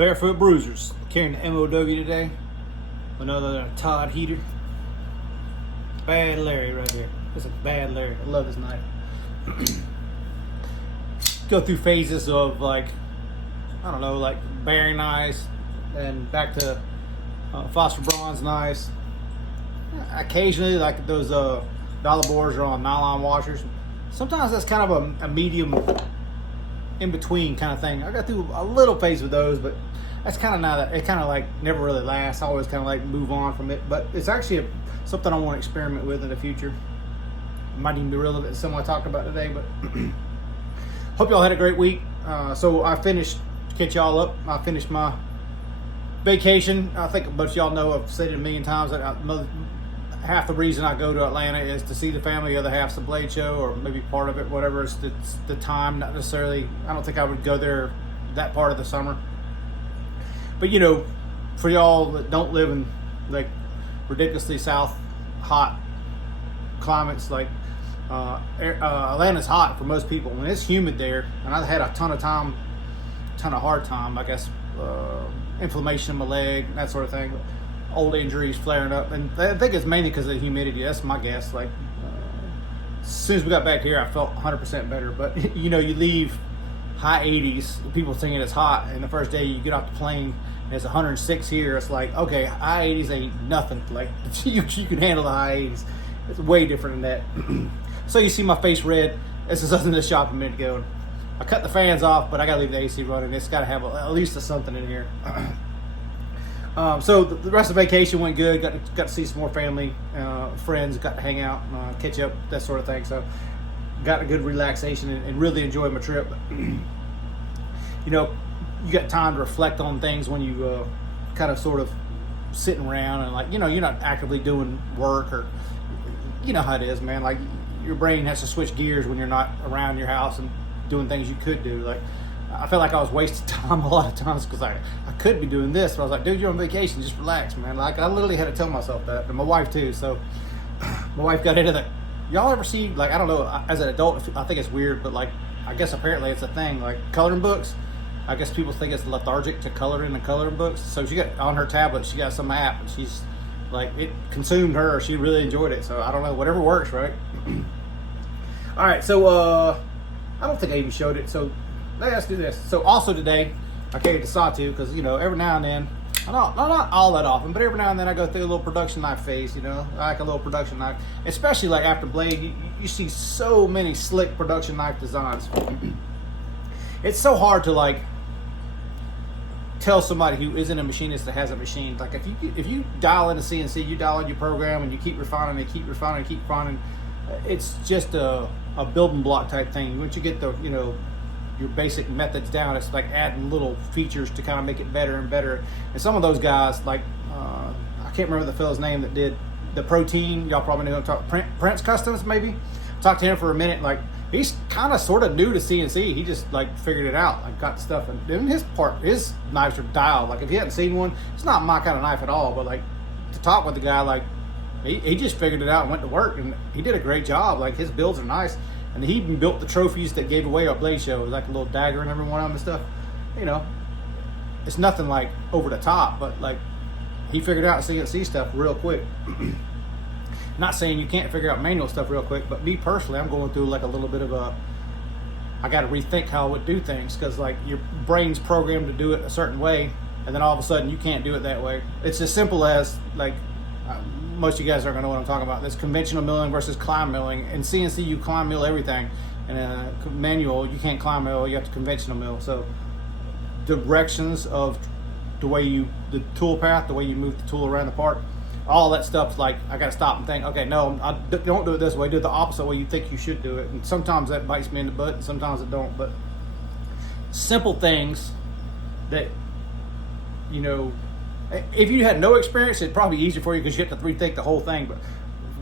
Barefoot Bruisers, carrying the MOW today. Another Todd heater. Bad Larry right here. This is Bad Larry. I love this knife. Go through phases of like, I don't know, like bearing knives, and back to phosphor bronze knives. Occasionally, like those dollar bores are on nylon washers. Sometimes that's kind of a medium in between kind of thing. I got through a little phase with those, but that's kind of not. It kind of like never really lasts. I always kind of like move on from it. But it's actually something I want to experiment with in the future. Might even be relevant to something I talked about today. But hope y'all had a great week. So I finished. To catch y'all up, I finished my vacation. I think a bunch of y'all know I've said it a million times that half the reason I go to Atlanta is to see the family. The other half's the Blade Show, or maybe part of it, whatever. It's the time, not necessarily. I don't think I would go there that part of the summer. But you know, for y'all that don't live in like ridiculously south hot climates, like Atlanta's hot for most people, and it's humid there. And I've had a ton of hard time, I guess, inflammation in my leg, that sort of thing. Old injuries flaring up, and I think it's mainly because of the humidity. That's my guess. Like as soon as we got back here, I felt 100% better. But you know, you leave high 80s, people thinking it's hot, and the first day you get off the plane and it's 106 here. It's like, okay, high 80s ain't nothing. Like you can handle the high 80s. It's way different than that. So you see my face red. This is something to shop a minute ago. I cut the fans off, but I gotta leave the AC running. It's gotta have at least something in here. So the rest of the vacation went good. Got to see some more family, friends. Got to hang out, catch up, that sort of thing. So got a good relaxation and really enjoyed my trip. You know, you got time to reflect on things when you kind of sort of sitting around and like, you know, you're not actively doing work, or you know how it is, man. Like your brain has to switch gears when you're not around your house and doing things you could do. Like I felt like I was wasting time a lot of times because I could be doing this, but I was like, dude, you're on vacation, just relax, man. Like I literally had to tell myself that, and my wife too. So my wife got into that. Y'all ever see, like, I don't know, as an adult, I think it's weird, but like I guess apparently it's a thing, like coloring books. I guess people think it's lethargic to color in the coloring books. So she got on her tablet, she got some app, and she's like, it consumed her. She really enjoyed it. So I don't know, whatever works, right? All right, so I don't think I even showed it. So let's do this. So also today, I carried the sawtooth because, you know, every now and then, not all that often, but every now and then I go through a little production knife phase, you know. I like a little production knife, especially like after Blade. You see so many slick production knife designs. It's so hard to like tell somebody who isn't a machinist that hasn't machined. Like if you dial into CNC, you dial in your program and you keep refining and keep refining and keep refining. It's just a building block type thing. Once you get the, you know, your basic methods down, it's like adding little features to kind of make it better and better. And some of those guys, like I can't remember the fellow's name that did the protein. Y'all probably know him. Prince Customs, maybe. Talked to him for a minute. Like he's kind of sort of new to CNC. He just like figured it out, like got stuff, and then his knives are dialed. Like if you hadn't seen one, it's not my kind of knife at all. But like to talk with the guy, like he just figured it out and went to work, and he did a great job. Like his builds are nice. And he even built the trophies that gave away at Blade Show, like a little dagger and every one of them and stuff. You know, it's nothing like over the top, but like he figured out CNC stuff real quick. Not saying you can't figure out manual stuff real quick, but me personally, I'm going through like a little bit of I got to rethink how I would do things, because like your brain's programmed to do it a certain way, and then all of a sudden you can't do it that way. It's as simple as like. Most of you guys aren't going to know what I'm talking about. This conventional milling versus climb milling. In CNC, you climb mill everything. In a manual, you can't climb mill, you have to conventional mill. So directions of the tool path, the way you move the tool around the part, all that stuff's like, I got to stop and think, okay, no, I don't do it this way, do it the opposite way you think you should do it. And sometimes that bites me in the butt, and sometimes it don't. But simple things that, you know, if you had no experience, it'd probably be easier for you because you have to rethink the whole thing. But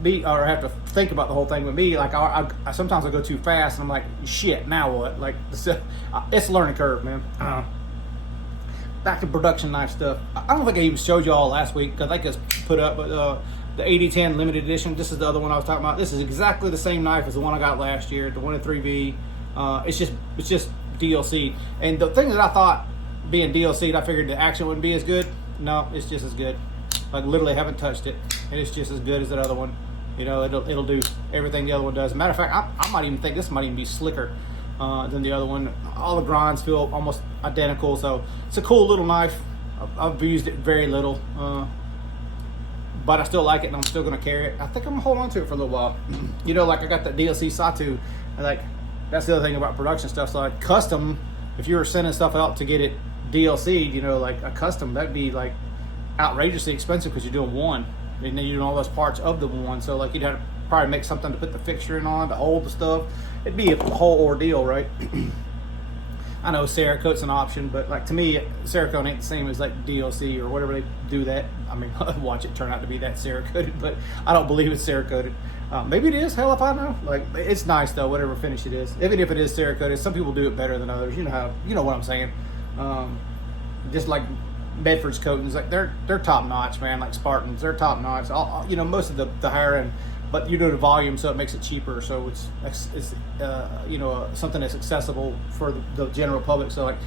me, or have to think about the whole thing. But me, like I sometimes I go too fast, and I'm like, shit, now what? Like it's a learning curve, man. Back to production knife stuff. I don't think I even showed you all last week because I just put up, but the 8010 limited edition. This is the other one I was talking about. This is exactly the same knife as the one I got last year, the one in 3V. It's just DLC. And the thing that I thought being DLC'd, I figured the action wouldn't be as good. No, it's just as good. Like literally haven't touched it, and it's just as good as that other one. You know, it'll do everything the other one does. Matter of fact, I might even think this might even be slicker than the other one. All the grinds feel almost identical, so it's a cool little knife. I've used it very little, but I still like it, and I'm still gonna carry it. I think I'm gonna hold on to it for a little while. You know, like I got that DLC Satu, and like that's the other thing about production stuff. So like custom, if you were sending stuff out to get it DLC'd, you know, like a custom, that'd be like outrageously expensive because you're doing one, and then you're doing all those parts of the one. So like you'd have to probably make something to put the fixturing on, to hold the stuff. It'd be a whole ordeal, right? I know Cerakote's an option, but like to me, Cerakote ain't the same as like DLC or whatever they do that. I mean, watch it turn out to be that Cerakoted, but I don't believe it's Cerakoted. Maybe it is. Hell if I know. Like it's nice though, whatever finish it is. Even if it is Cerakoted, some people do it better than others. You know what I'm saying. Just like Bedford's coatings, like they're top notch, man. Like Spartans, they're top notch. You know, most of the higher end. But you do the volume, so it makes it cheaper. So it's you know, something that's accessible for the general public. So like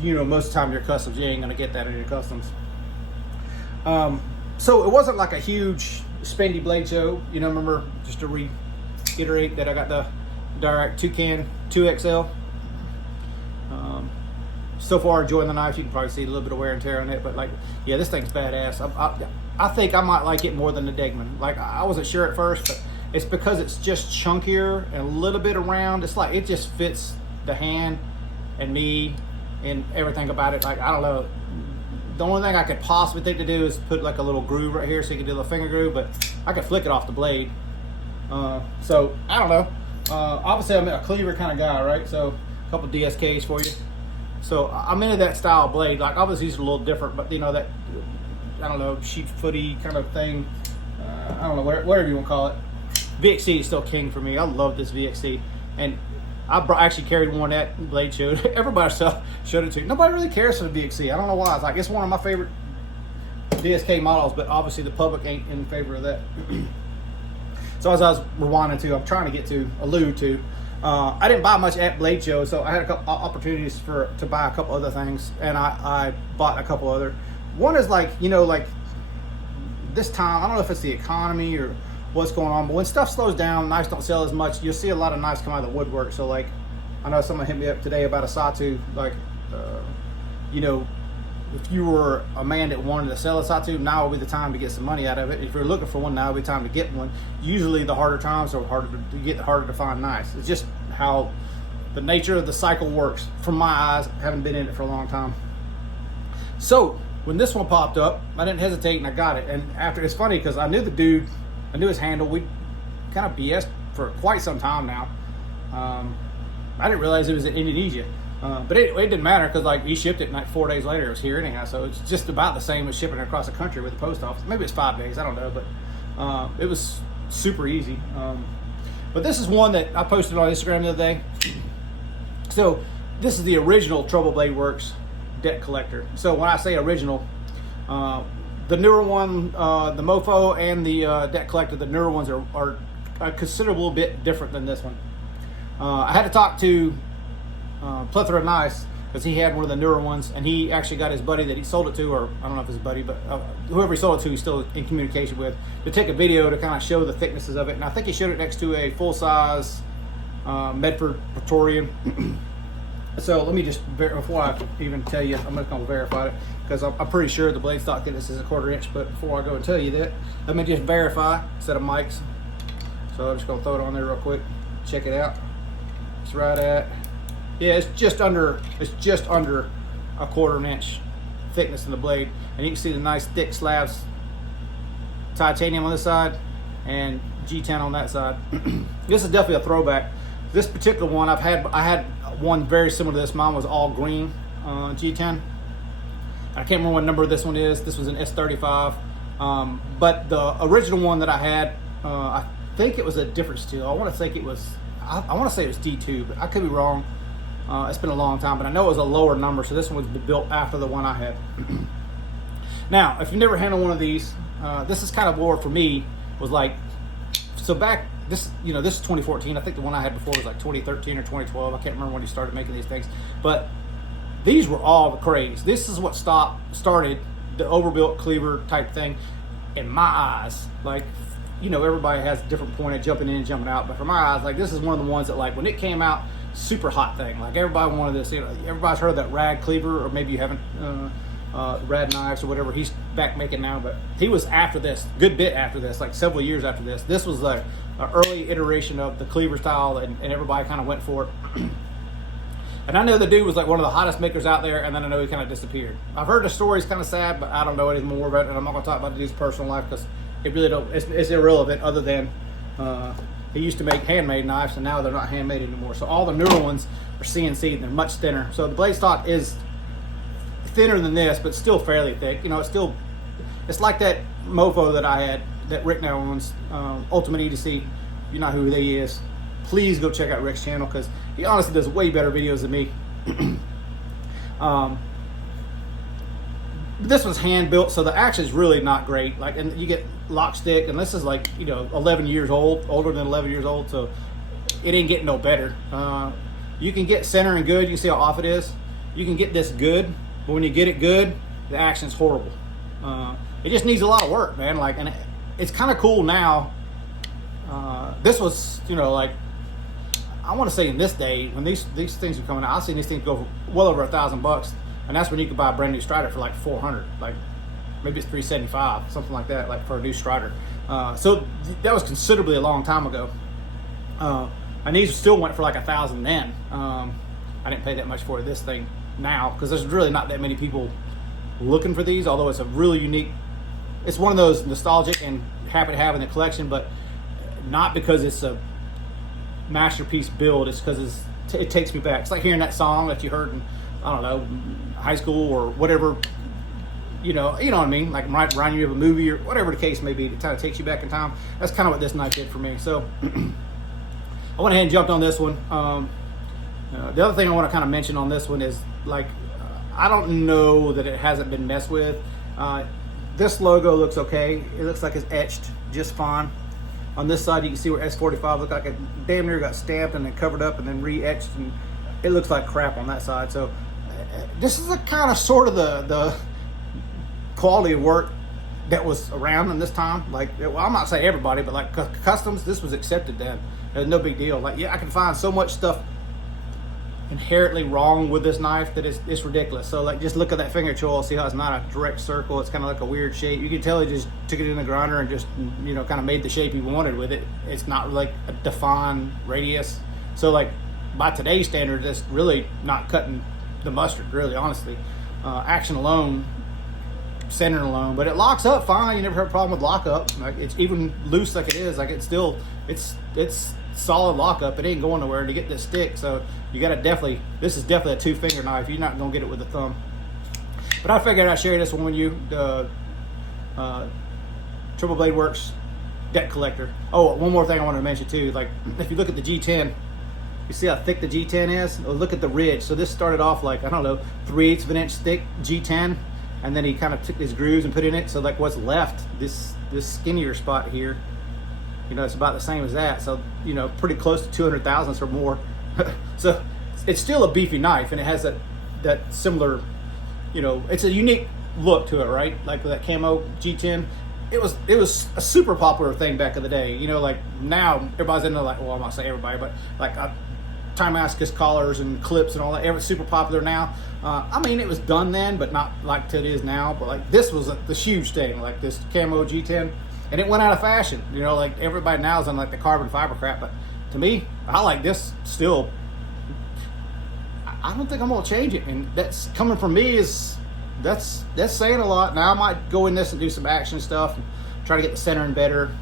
you know, most of the time your customs, you ain't gonna get that in your customs. So it wasn't like a huge spendy blade show. You know, remember, just to reiterate that I got the Direct Toucan 2XL. So far enjoying the knife. You can probably see a little bit of wear and tear on it, but like, yeah, this thing's badass. I think I might like it more than the Degman. Like I wasn't sure at first, but it's because it's just chunkier and a little bit around. It's like it just fits the hand and me and everything about it. Like I don't know. The only thing I could possibly think to do is put like a little groove right here so you can do the finger groove, but I could flick it off the blade. So I don't know. Obviously I'm a cleaver kind of guy, right? So a couple DSKs for you. So I'm into that style of blade. Like obviously it's a little different, but you know that, I don't know, sheet footy kind of thing. I don't know, whatever you want to call it. VXC is still king for me. I love this VXC, and I actually carried one at Blade Show. Everybody showed it to. Nobody really cares for the VXC. I don't know why. It's like it's one of my favorite DSK models, but obviously the public ain't in favor of that. So as I was rewinding to, I'm trying to allude to. I didn't buy much at Blade Show, so I had a couple opportunities to buy a couple other things, and I bought a couple other. One is like, you know, like this time, I don't know if it's the economy or what's going on, but when stuff slows down, knives don't sell as much, you'll see a lot of knives come out of the woodwork. So like, I know someone hit me up today about a Satu, like, you know, if you were a man that wanted to sell a Satu, now would be the time to get some money out of it. If you're looking for one, now would be the time to get one. Usually the harder times are harder to find knives. It's just how the nature of the cycle works, from my eyes, haven't been in it for a long time. So when this one popped up, I didn't hesitate and I got it. And after, it's funny because I knew the dude, I knew his handle. We kind of BS for quite some time now. I didn't realize it was in Indonesia. But it didn't matter because like he shipped it like 4 days later. It was here anyhow, so it's just about the same as shipping it across the country with the post office. Maybe it's 5 days, I don't know, but it was super easy. But this is one that I posted on Instagram the other day. So this is the original Trouble Blade Works deck collector. So when I say original, the newer one, the Mofo and the deck collector, the newer ones are a considerable bit different than this one. I had to talk to Plethora Knives because he had one of the newer ones, and he actually got his buddy that he sold it to, or I don't know if it's his buddy, but whoever he sold it to, he's still in communication with, to take a video to kind of show the thicknesses of it. And I think he showed it next to a full-size Medford Praetorian. So let me just, before I even tell you, I'm just going to verify it because I'm pretty sure the blade stock thickness is a 1/4 inch. But before I go and tell you that, let me just verify set of mics. So I'm just going to throw it on there real quick. Check it out. It's right at, yeah, it's just under a 1/4 inch thickness in the blade, and you can see the nice thick slabs, titanium on this side and G10 on that side. This is definitely a throwback. This particular one I had one very similar to this. Mine was all green G10. I can't remember what number this one is. This was an S35, but the original one that I had, I think it was a different steel. I want to think it was, I want to say it was D2, but I could be wrong. It's been a long time, but I know it was a lower number, so this one was built after the one I had. Now, if you've never handled one of these, this is kind of more for me, was like, so back, this is 2014. I think the one I had before was like 2013 or 2012. I can't remember when he started making these things. But these were all the craze. This is what started the overbuilt cleaver type thing in my eyes. Like, you know, everybody has a different point of jumping in and jumping out, but for my eyes, like, this is one of the ones that, like, when it came out, super hot thing. Like, everybody wanted this. You know, everybody's heard of that rad cleaver, or maybe you haven't. Rad knives or whatever he's back making now, but he was after this, good bit after this, like several years after this. This was like an early iteration of the cleaver style, and everybody kind of went for it. And I know the dude was like one of the hottest makers out there, and then I know he kind of disappeared. I've heard the story's kind of sad, but I don't know anything more about it, and I'm not going to talk about the dude's personal life because it really don't. It's irrelevant, other than he used to make handmade knives, and now they're not handmade anymore. So all the newer ones are CNC, and they're much thinner. So the blade stock is thinner than this, but still fairly thick. You know, it's like that mofo that I had, that Rick now owns, Ultimate EDC. You know who he is. Please go check out Rick's channel, because he honestly does way better videos than me. This was hand built, so the action is really not great. Like, and you get lock stick, and this is like, you know, 11 years old, older than 11 years old, so it ain't getting no better. You can get center and good. You can see how off it is. You can get this good. But when you get it good, the action's horrible. It just needs a lot of work, man. Like, and it's kind of cool now. This was, you know, like, I want to say in this day, when these things are coming out, I've seen these things go for well over $1,000, and that's when you could buy a brand new Strider for like 400, like maybe it's 375, something like that, like for a new Strider. So that was considerably a long time ago. And these still went for like 1,000 then. I didn't pay that much for this thing now, because there's really not that many people looking for these, although it's a really unique, it's one of those nostalgic and happy to have in the collection, but not because it's a masterpiece build. It's because it takes me back. It's like hearing that song that you heard in, I don't know, high school or whatever, you know what I mean, like reminding you of a movie or whatever the case may be. It kind of takes you back in time. That's kind of what this knife did for me. So I went ahead and jumped on this one. The other thing I want to kind of mention on this one is, like, I don't know that it hasn't been messed with. This logo looks okay. It looks like it's etched just fine. On this side, you can see where S45 looked like it damn near got stamped and then covered up and then re-etched, and it looks like crap on that side. So this is a kind of sort of the quality of work that was around in this time. Like, well, I'm not saying everybody, but like customs, this was accepted then. It was no big deal. Like, yeah, I can find so much stuff inherently wrong with this knife that it's ridiculous. So, like, just look at that finger choil, see how it's not a direct circle. It's kind of like a weird shape. You can tell he just took it in the grinder and just, you know, kind of made the shape he wanted with it. It's not like a defined radius. So, like, by today's standard, it's really not cutting the mustard, really, honestly. Action alone, centering alone, but it locks up fine. You never had a problem with lockup. Like, it's even loose like it is. Like, it's still, it's solid lockup. It ain't going nowhere to get this stick. So you gotta definitely, this is definitely a 2-finger knife. You're not gonna get it with a thumb. But I figured I'd share this one with you. The Triple Blade Works deck collector. Oh, one more thing I wanted to mention too. Like, if you look at the G10, you see how thick the G10 is? Oh, look at the ridge. So this started off like, I don't know, 3/8 of an inch thick G10, and then he kind of took his grooves and put in it. So like what's left, this skinnier spot here, you know, it's about the same as that. So, you know, pretty close to 200 thousandths or more. So it's still a beefy knife, and it has that similar, you know, it's a unique look to it, right? Like with that camo G10, it was a super popular thing back in the day. You know, like now everybody's into, like, well, I'm not saying everybody, but like Timascus collars and clips and all that. It's super popular now. I mean, it was done then, but not like it is now. But like this was the huge thing, like this camo G10. And it went out of fashion, you know, like everybody now is on like the carbon fiber crap, but to me, I like this still. I don't think I'm gonna change it, and that's coming from me is that's saying a lot. Now I might go in this and do some action stuff and try to get the centering better.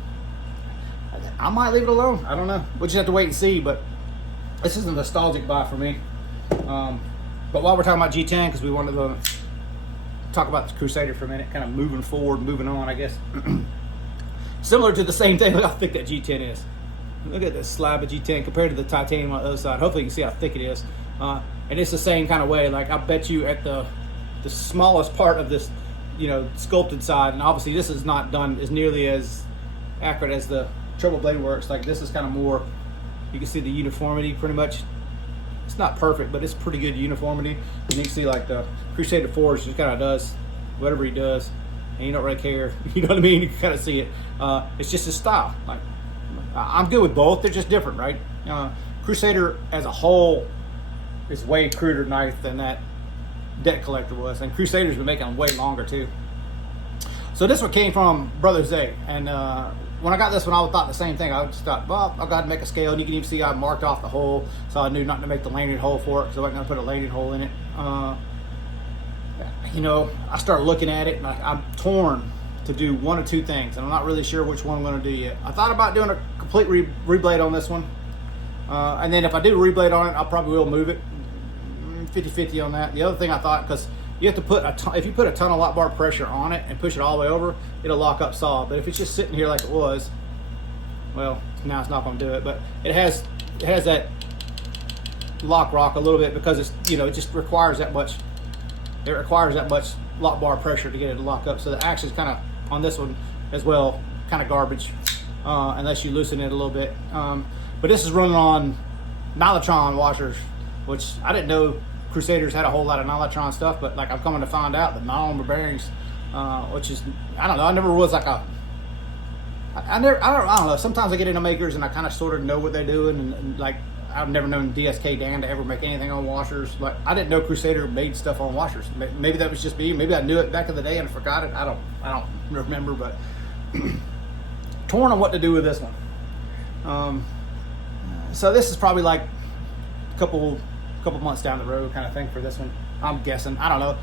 I might leave it alone. I don't know. We'll just have to wait and see, but this is a nostalgic buy for me. But while we're talking about G10, because we wanted to talk about the Crusader for a minute, kind of moving forward, moving on, I guess. Similar to the same thing. Look how thick that G10 is. Look at this slab of G10 compared to the titanium on the other side. Hopefully you can see how thick it is. And it's the same kind of way. Like, I bet you at the smallest part of this, you know, sculpted side, and obviously this is not done as nearly as accurate as the Triple Blade Works. Like, this is kind of more, you can see the uniformity pretty much it's not perfect, but it's pretty good uniformity. And you can see like the Crusader Forge just kind of does whatever he does, and you don't really care. You know what I mean? You can kind of see it. It's just his style. Like, I'm good with both. They're just different, right? Crusader as a whole is way cruder knife than that Debt Collector was, and Crusader's been making them way longer too. So this one came from Brother Zay, and when I got this one, I thought the same thing. I just thought, well, I've got to make a scale, and you can even see I marked off the hole, so I knew not to make the landing hole for it, because I wasn't going to put a landing hole in it. You know, I started looking at it, and I'm torn to do one of two things, and I'm not really sure which one I'm going to do yet. I thought about doing a complete reblade on this one, and then if I do reblade on it, I probably will move it 50-50 on that. The other thing I thought, because you have to put if you put a ton of lock bar pressure on it and push it all the way over, it'll lock up solid. But if it's just sitting here like it was, well, now it's not going to do it. But it has that lock rock a little bit, because it's, you know, it just requires that much. It requires that much lock bar pressure to get it to lock up. So the action is kind of on this one as well, kind of garbage, unless you loosen it a little bit. But this is running on nylon washers, which I didn't know Crusaders had a whole lot of nylon stuff, but like I'm coming to find out that nylon bearings, which is, I don't know, I never was like a, I don't know. Sometimes I get into makers and I kind of sort of know what they're doing, and like I've never known DSK Dan to ever make anything on washers, but I didn't know Crusader made stuff on washers. Maybe that was just me. Maybe I knew it back in the day and forgot it. I don't remember, but torn on what to do with this one. So this is probably like a couple months down the road kind of thing for this one, I'm guessing. I don't know.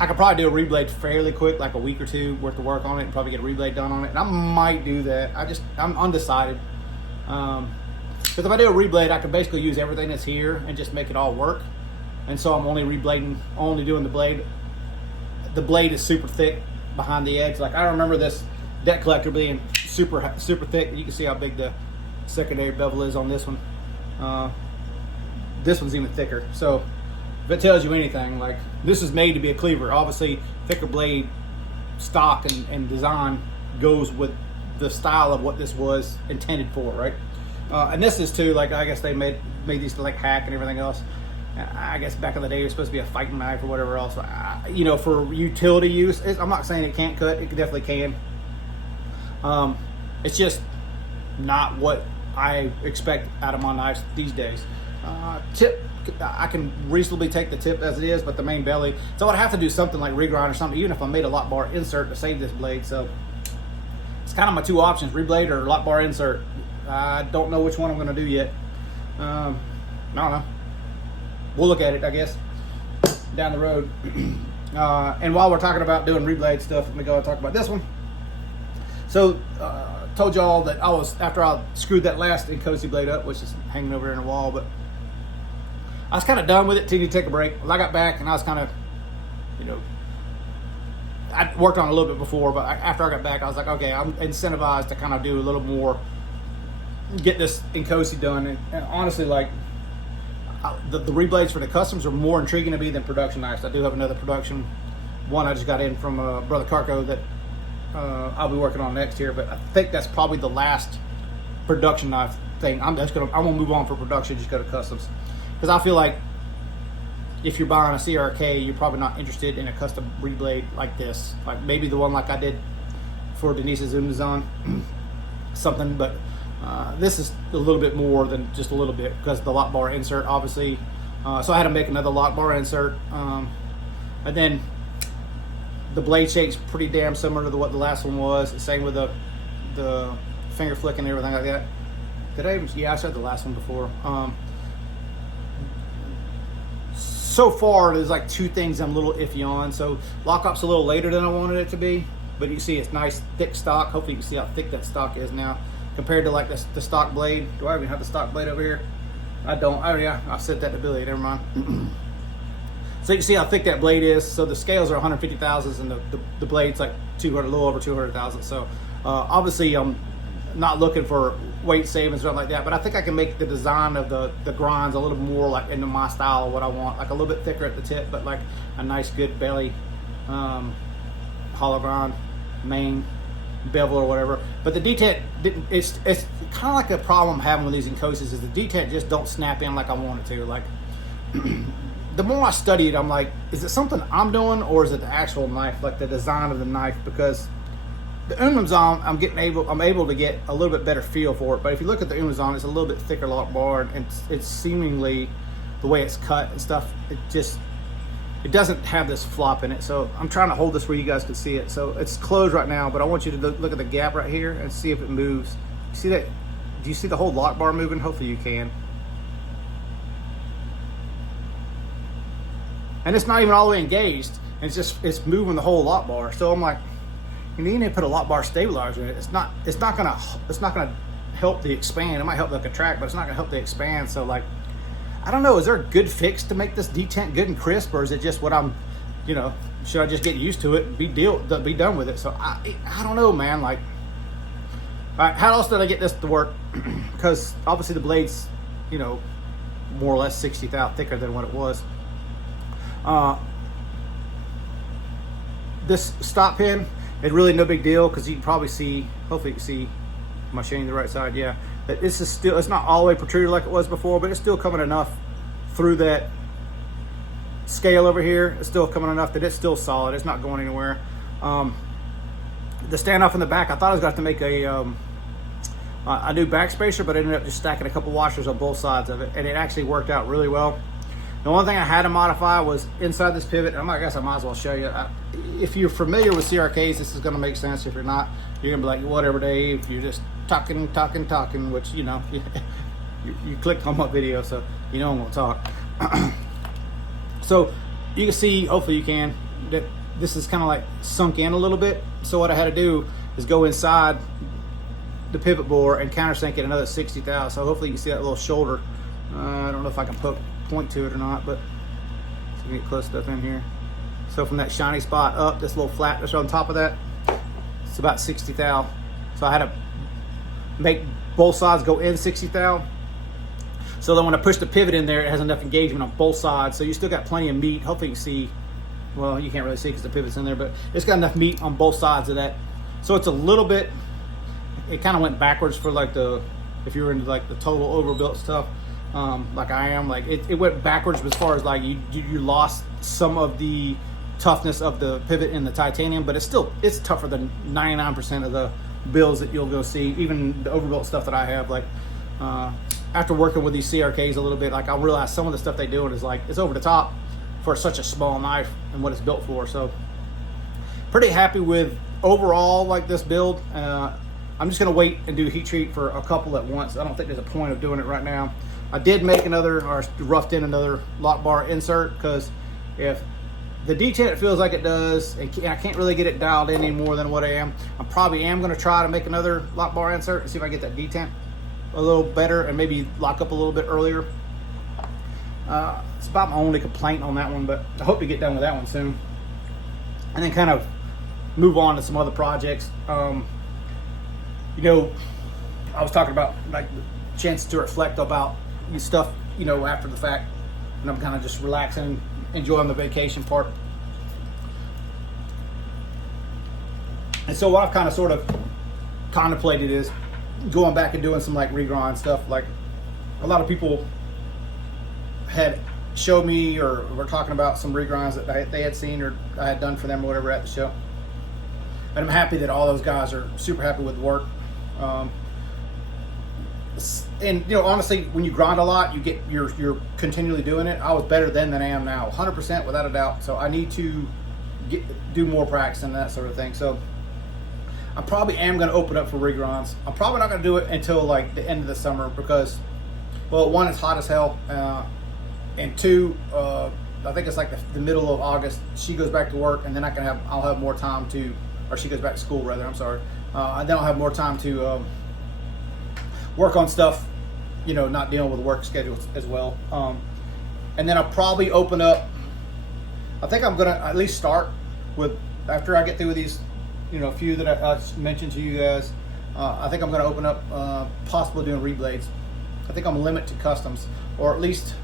I could probably do a reblade fairly quick, like a week or two worth of work on it, and probably get a reblade done on it. And I might do that. I'm undecided. Because if I do a reblade, I can basically use everything that's here and just make it all work. And so I'm only doing the blade. The blade is super thick behind the edge. Like I remember this Debt Collector being super thick. You can see how big the secondary bevel is on this one. This one's even thicker. So if it tells you anything, like this is made to be a cleaver. Obviously, thicker blade stock and design goes with the style of what this was intended for, right? And this is too, like I guess they made these to like hack and everything else. I guess back in the day it was supposed to be a fighting knife or whatever else. You know, for utility use, I'm not saying it can't cut. It definitely can. It's just not what I expect out of my knives these days. Tip, I can reasonably take the tip as it is, but the main belly, so I'd have to do something like regrind or something, even if I made a lock bar insert to save this blade. So it's kind of my two options: reblade or lock bar insert. I don't know which one I'm going to do yet. I don't know. We'll look at it, I guess, down the road. And while we're talking about doing reblade stuff, let me go and talk about this one. So told y'all that after I screwed that last Incosi blade up, which is hanging over here in the wall, but I was kind of done with it till you take a break. Well, I got back and I was kind of, you know, I worked on it a little bit before, but after I got back, I was like, okay, I'm incentivized to kind of do a little more, get this Incosi done. And honestly, like the reblades for the customs are more intriguing to me than production knives. I do have another production one I just got in from Brother Carco that I'll be working on next year, but I think that's probably the last production knife thing. I'm gonna move on for production, just go to customs, because I feel like if you're buying a CRK, you're probably not interested in a custom reblade like this, like maybe the one like I did for Denise's Zoom Design, something. But this is a little bit more than just a little bit, because the lock bar insert, obviously. So I had to make another lock bar insert, and then the blade shape's pretty damn similar to what the last one was. Same with the finger flick and everything like that. Yeah, I said the last one before. So far, there's like two things I'm a little iffy on. So lock-up's a little later than I wanted it to be, but you can see it's nice thick stock. Hopefully you can see how thick that stock is now compared to like the stock blade. Do I even have the stock blade over here? I don't. Oh yeah, I said that to Billy. Never mind. So you can see how thick that blade is. So the scales are 150 thousandths and the blade's like 200, a little over 200 thousandths. So obviously I'm not looking for weight savings or something like that, but I think I can make the design of the grinds a little more like into my style of what I want, like a little bit thicker at the tip, but like a nice good belly, hollow grind, main, bevel or whatever. But the detent didn't, it's kind of like a problem I'm having with these Incosis is the detent just don't snap in like I want it to. Like the more I study it, I'm like, is it something I'm doing, or is it the actual knife, like the design of the knife? Because the Unlimzon, I'm able to get a little bit better feel for it. But if you look at the Unlimzon, it's a little bit thicker lock bar, and it's seemingly the way it's cut and stuff. It doesn't have this flop in it. So I'm trying to hold this where you guys can see it. So it's closed right now, but I want you to look at the gap right here and see if it moves. See that? Do you see the whole lock bar moving? Hopefully you can. And it's not even all the way engaged. And it's moving the whole lock bar. So I'm like, you need to put a lock bar stabilizer in it. It's not gonna help the expand. It might help the contract, but it's not gonna help the expand. So like, I don't know, is there a good fix to make this detent good and crisp, or is it just what I'm, should I just get used to it and be done with it? So I don't know, man. Like, all right, how else did I get this to work? Because obviously the blade's, more or less 60 thou thicker than what it was. This stop pin, it's really no big deal, because you can probably see, hopefully you can see, am I showing the right side? Yeah. This is still, it's not all the way protruded like it was before, but it's still coming enough through that scale over here. It's still coming enough that it's still solid. It's not going anywhere. The standoff in the back, I thought I was going to have to make a new back spacer, but I ended up just stacking a couple washers on both sides of it, and it actually worked out really well. The only thing I had to modify was inside this pivot. I guess I might as well show you. If you're familiar with CRKs, this is going to make sense. If you're not, you're going to be like, whatever, Dave. You're just talking, which, you clicked on my video, so you know I'm going to talk. So you can see, hopefully you can, that this is kind of like sunk in a little bit. So what I had to do is go inside the pivot bore and countersink it another 60 thou. So hopefully you can see that little shoulder. I don't know if I can point to it or not, but so you can get close stuff in here. So from that shiny spot up, this little flat that's on top of that, it's about 60 thou. So I had to make both sides go in 60 thou. So then when I push the pivot in there, it has enough engagement on both sides. So you still got plenty of meat. Hopefully you can see, well, you can't really see because the pivot's in there, but it's got enough meat on both sides of that. So it's a little bit, it kind of went backwards for like if you were into like the total overbuilt stuff, like I am, like it went backwards as far as like you lost some of the toughness of the pivot in the titanium, but it's tougher than 99% of the builds that you'll go see, even the overbuilt stuff that I have. Like after working with these CRKs a little bit, like I realized some of the stuff they do is like, it's over the top for such a small knife and what it's built for. So pretty happy with overall like this build. I'm just gonna wait and do heat treat for a couple at once. I don't think there's a point of doing it right now. I did make roughed in another lock bar insert, because if the detent feels like it does, and I can't really get it dialed in any more than what I am, I probably am gonna try to make another lock bar insert and see if I get that detent a little better and maybe lock up a little bit earlier. It's about my only complaint on that one, but I hope to get done with that one soon. And then kind of move on to some other projects. I was talking about like the chance to reflect about stuff, after the fact, and I'm kind of just relaxing, enjoying the vacation part. And so what I've kind of sort of contemplated is going back and doing some like regrind stuff. Like a lot of people had showed me or were talking about some regrinds that they had seen or I had done for them or whatever at the show. And I'm happy that all those guys are super happy with the work. And honestly, when you grind a lot, you're continually doing it. I was better then than I am now, 100% without a doubt. So I need to do more practice and that sort of thing. So I probably am going to open up for regrinds. I'm probably not going to do it until like the end of the summer, because, well, one, it's hot as hell, and two, I think it's like the middle of August. She goes back to work, and then I'll have more time to, or she goes back to school rather. I'm sorry. And then I'll have more time to work on stuff, not dealing with work schedules as well. And then I'll probably open up. I think I'm gonna at least start with, after I get through with these, a few that I mentioned to you guys. I think I'm gonna open up possibly doing reblades. I think I'm gonna limit to customs, or at least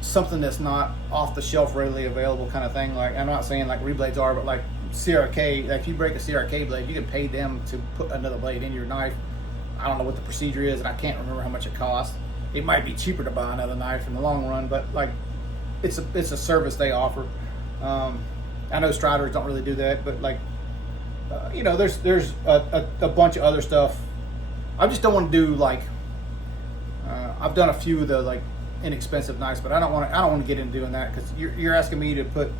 something that's not off the shelf readily available kind of thing. Like, I'm not saying like reblades are, but like CRK, like if you break a CRK blade, you can pay them to put another blade in your knife. I don't know what the procedure is, and I can't remember how much it costs. it might be cheaper to buy another knife in the long run, but like it's a service they offer. I know Striders don't really do that, but like you know, there's a bunch of other stuff. I just don't want to do like I've done a few of the like inexpensive knives, but I don't want to get into doing that, because you're asking me to put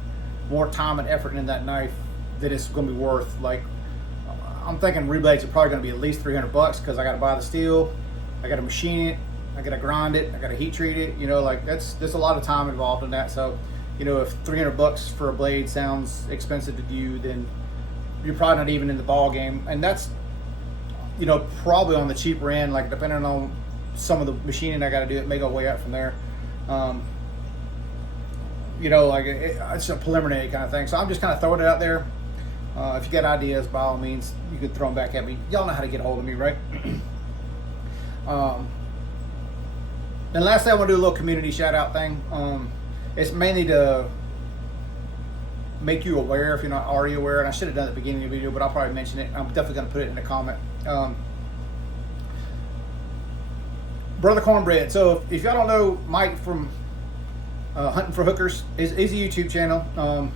more time and effort in that knife that it's going to be worth. Like I'm thinking reblades are probably going to be at least $300, because I got to buy the steel, I got to machine it, I got to grind it, I got to heat treat it. You know, like there's a lot of time involved in that. So, you know, if $300 for a blade sounds expensive to you, then you're probably not even in the ball game. And that's, you know, probably on the cheaper end. Like depending on some of the machining I got to do, it may go way up from there. You know, like it's a preliminary kind of thing. So I'm just kind of throwing it out there. If you got ideas, by all means, you can throw them back at me. Y'all know how to get a hold of me, right? And lastly, I want to do a little community shout out thing. It's mainly to make you aware if you're not already aware, and I should have done it at the beginning of the video, but I'll probably mention it. I'm definitely going to put it in the comment. Brother Cornbread. So if y'all don't know Mike from Hunting for Hookers, is a YouTube channel.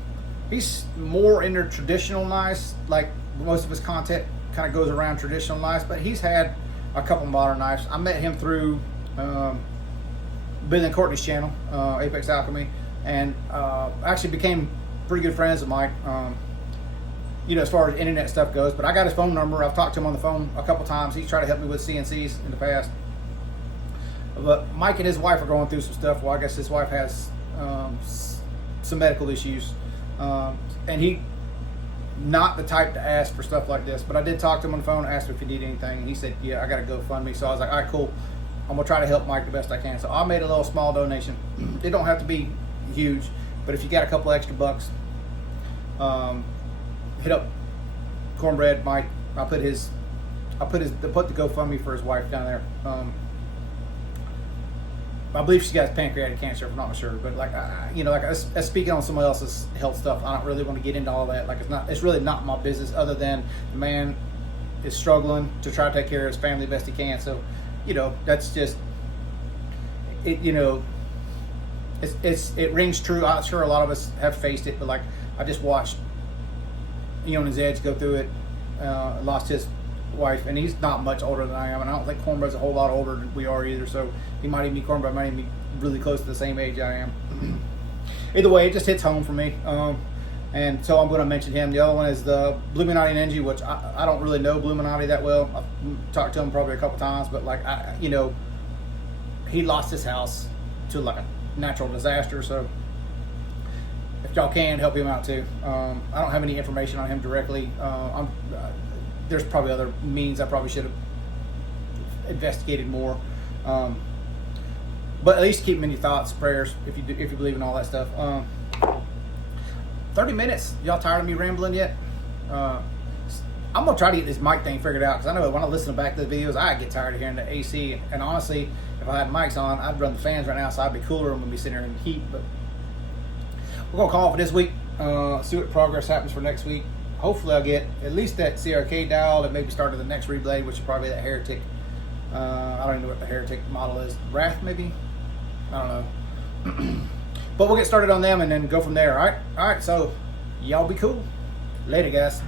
He's more into traditional knives. Like most of his content kind of goes around traditional knives, but he's had a couple modern knives. I met him through Billy and Courtney's channel, Apex Alchemy, and actually became pretty good friends with Mike. You know, as far as internet stuff goes. But I got his phone number. I've talked to him on the phone a couple times. He's tried to help me with CNCs in the past. But Mike and his wife are going through some stuff. Well, I guess his wife has some medical issues. And he not the type to ask for stuff like this, but I did talk to him on the phone, asked him if he needed anything. He said, yeah, I got to go fund me. So I was like, all right, cool. I'm going to try to help Mike the best I can. So I made a little small donation. It don't have to be huge, but if you got a couple extra bucks, hit up Cornbread Mike. I put the GoFundMe for his wife down there. I believe she got pancreatic cancer, if I'm not sure. But like, you know, like as speaking on someone else's health stuff, I don't really want to get into all that. Like, it's really not my business. Other than the man is struggling to try to take care of his family the best he can. So, you know, that's just it. You know, it rings true. I'm sure a lot of us have faced it, but like I just watched Eon's Edge go through it. Lost his wife, and he's not much older than I am, and I don't think Cornbread's a whole lot older than we are either. So he might even be Cornbread, might even be really close to the same age I am. Either way, it just hits home for me. And so I'm going to mention him. The other one is the Bluminati Ninja, which I don't really know Bluminati that well. I've talked to him probably a couple times, but like you know, he lost his house to like a natural disaster. So if y'all can help him out too. I don't have any information on him directly. There's probably other means I probably should have investigated more. But at least keep him in your thoughts, prayers, if you believe in all that stuff. 30 minutes. Y'all tired of me rambling yet? I'm gonna try to get this mic thing figured out, because I know when I listen back to the videos, I get tired of hearing the AC. And honestly, if I had mics on, I'd run the fans right now, so I'd be cooler and we'd be sitting here in the heat. But we're gonna call it for this week. See what progress happens for next week. Hopefully I'll get at least that CRK dial that maybe started the next reblade, which is probably that Heretic. I don't even know what the Heretic model is. Wrath maybe? I don't know. But we'll get started on them and then go from there, all right? All right, so y'all be cool. Later, guys.